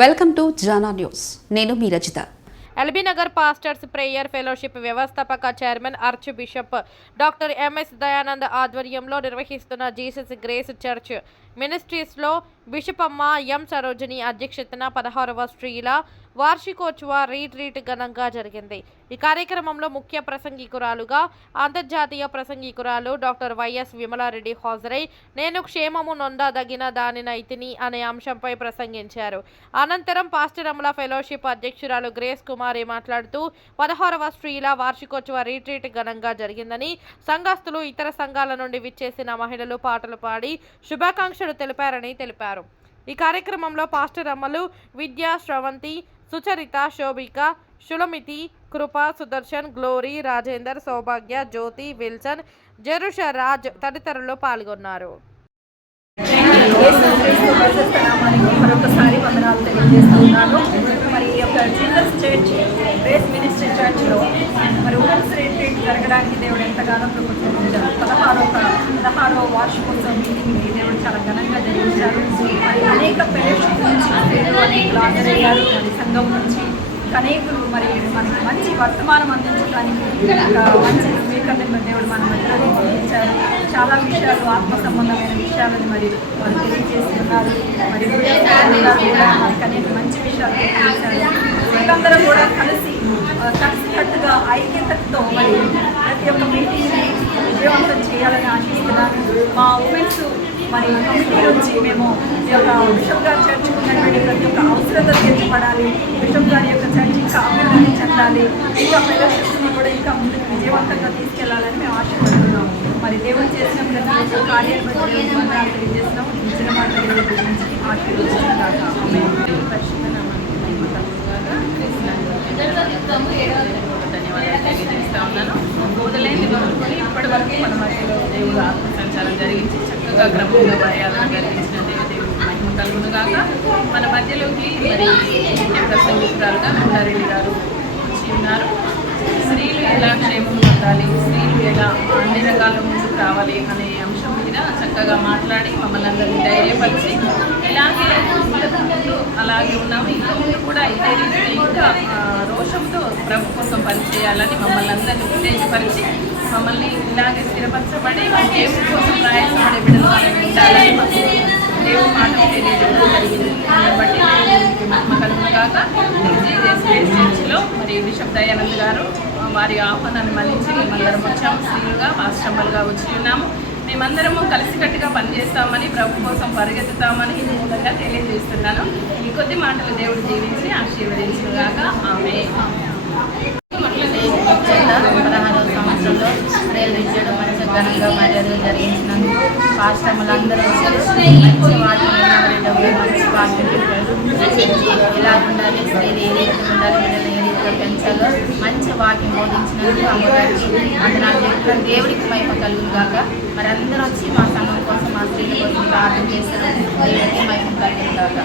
Welcome to Jana news. నేను మీ Rajitha LB Nagar pastors prayer fellowship వ్యవస్థాపక chairman arch bishop doctor MS Dayanand ఆధ్వర్యంలో నిర్వహిస్తున్న Jesus grace church మినిస్ట్రీస్లో బిషపమ్మ ఎం సరోజిని అధ్యక్షతన పదహారవ స్త్రీల వార్షికోత్సవ రీట్రీట్ ఘనంగా జరిగింది. ఈ కార్యక్రమంలో ముఖ్య ప్రసంగికురాలుగా అంతర్జాతీయ ప్రసంగికురాలు డాక్టర్ వైఎస్ విమలారెడ్డి హాజరై నేను క్షేమము నొందదగిన దానినైతిని అనే అంశంపై ప్రసంగించారు. అనంతరం పాస్టర్ ఫెలోషిప్ అధ్యక్షురాలు గ్రేస్ కుమారి మాట్లాడుతూ పదహారవ స్త్రీల వార్షికోత్సవ రీట్రీట్ ఘనంగా జరిగిందని సంఘస్థులు ఇతర సంఘాల నుండి విచ్చేసిన మహిళలు పాటలు పాడి శుభాకాంక్షలు అధ్యక్షుడు తెలిపారని తెలిపారు. ఈ కార్యక్రమంలో పాస్టర్ అమ్మలు విద్యా శ్రవంతి సుచరిత శోభిక షులమితి కృప సుదర్శన్ గ్లోరీ రాజేందర్ సౌభాగ్య జ్యోతి విల్సన్ జరుష రాజ్ తదితరులు పాల్గొన్నారు. మరొకసారి వందనాలు తెలియజేస్తున్నాను మరి ఈ యొక్క జీసస్ చర్చ్ బేస్ మినిస్ట్రీ చర్చ్లో మరి ఉమెన్స్ రిట్రీట్ జరగడానికి దేవుడు ఎంతగానో ప్రభుత్వం పదహారో పదహారవ వార్షికోత్సవం మీటింగ్ దేవుడు చాలా ఘనంగా జరిగించారు. మరి అనేక పేరెంట్స్ నుంచి స్త్రీలు అనేక మరి సంఘం నుంచి అనేకులు మరి మనకి మంచి వర్తమానం అందించడానికి ఒక మంచి స్పీకర్ని మరి దేవుడు మన మధ్యలో పంపించారు చాలా విషయాలు ఆత్మ సంబంధమైన విషయాలను మరి వారు తెలియజేస్తున్నారు. మరి మనకి అనేక మంచి విషయాలు తెలియజేశారు. వీళ్ళందరూ కూడా కలిసి కలిసికట్టుగా ఐక్యతతో మరి చేయాలని ఆశిస్తున్నాను మా ఉమెన్స్ మరి కమిటీ నుంచి మేము ఈ యొక్క బిషప్ గారు చేర్చుకున్నటువంటి ప్రతి ఒక్క అవసరత తీర్చబడాలి బిషప్ గారి యొక్క చర్చ ఇంకా అభివృద్ధి చెందాలి ఇంకా ఫెలోషిప్ని కూడా ఇంకా ముందుకు విజయవంతంగా తీసుకెళ్ళాలని మేము ఆశపడుతున్నాము మరి దేవుడు చేసిన ప్రతి ఒక్క కార్యాన్ని బట్టి దేవుడికి వందనాలు తెలియజేస్తున్నాం ఇచ్చిన మాట గురించి ఆశీర్వదించుగాక ఆమేన్. తెలియజేస్తా ఉన్నాను. మొదలైంది మొదలుకొని ఇప్పటి వరకు మన మధ్యలో దేవుడు ఆత్మ సంచారం జరిగించి చక్కగా క్రమంగా మర్యాదను కలిగించిన దేవ మహిమ కలుగును కాక మన మధ్యలోకి మరి ముఖ్య ప్రసంగికురాలుగా మున్నారెడ్డి గారు వచ్చి ఉన్నారు. స్త్రీలు ఎలా క్షేమం పొందాలి? స్త్రీలు ఎలా అన్ని రకాల ముందుకు రావాలి అనే అంశం మీద చక్కగా మాట్లాడి మమ్మల్ని అందరినీ ధైర్యపరిచి ఇలాగే ముందు అలాగే ఉన్నాము. ఇంకా ముందు కూడా ఇదే రీతిలో ఇంకా సంతోషంతో ప్రభు కోసం పనిచేయాలని మమ్మల్ని అందరినీ ఉత్తేజపరిచి మమ్మల్ని ఇలాగే స్థిరపరచబడి దేవుడి కోసం ప్రయాసపడే బిడ్డలు ఉండాలని మాకు దేవుడి మాటలు తెలియజేయడం జరిగింది. దాన్ని బట్టి దేవునికి కాక చర్చిలో మరి బిషప్ దయానంద్ గారు వారి ఆహ్వానాన్ని మళ్ళించి మేమందరం వచ్చాము. స్త్రీలుగా ఆశ్రమాలుగా వచ్చి ఉన్నాము. మేమందరము కలిసికట్టుగా పనిచేస్తామని ప్రభు కోసం పరిగెత్తుతామని ఈ మూలంగా తెలియజేస్తున్నాను. ఈ మాటలు దేవుడు జీవించి ఆశీర్వదించుగాక ఆమె పదహారవ సంవత్సరంలో రైలు చేయడం మంచి ఘనంగా మర్యాదలు జరిగించినందుకు పాశ్రమలందరూ మంచి వాటిని మంచి వాటిని ఎలా ఉండాలి స్త్రీలు ఏ రీతిగా ఉండాలి బిడ్డలు ఏ పెంచాలో మంచి వాక్యం బోధించినందుకు అమ్మగారికి అందరూ దేవుడికి మహిమ కలుగును కాక మరి అందరూ వచ్చి మా సంఘం కోసం మా స్త్రీల కోసం ప్రార్థన చేస్తారు. దేవుడికి మహిమ కలుగును కాక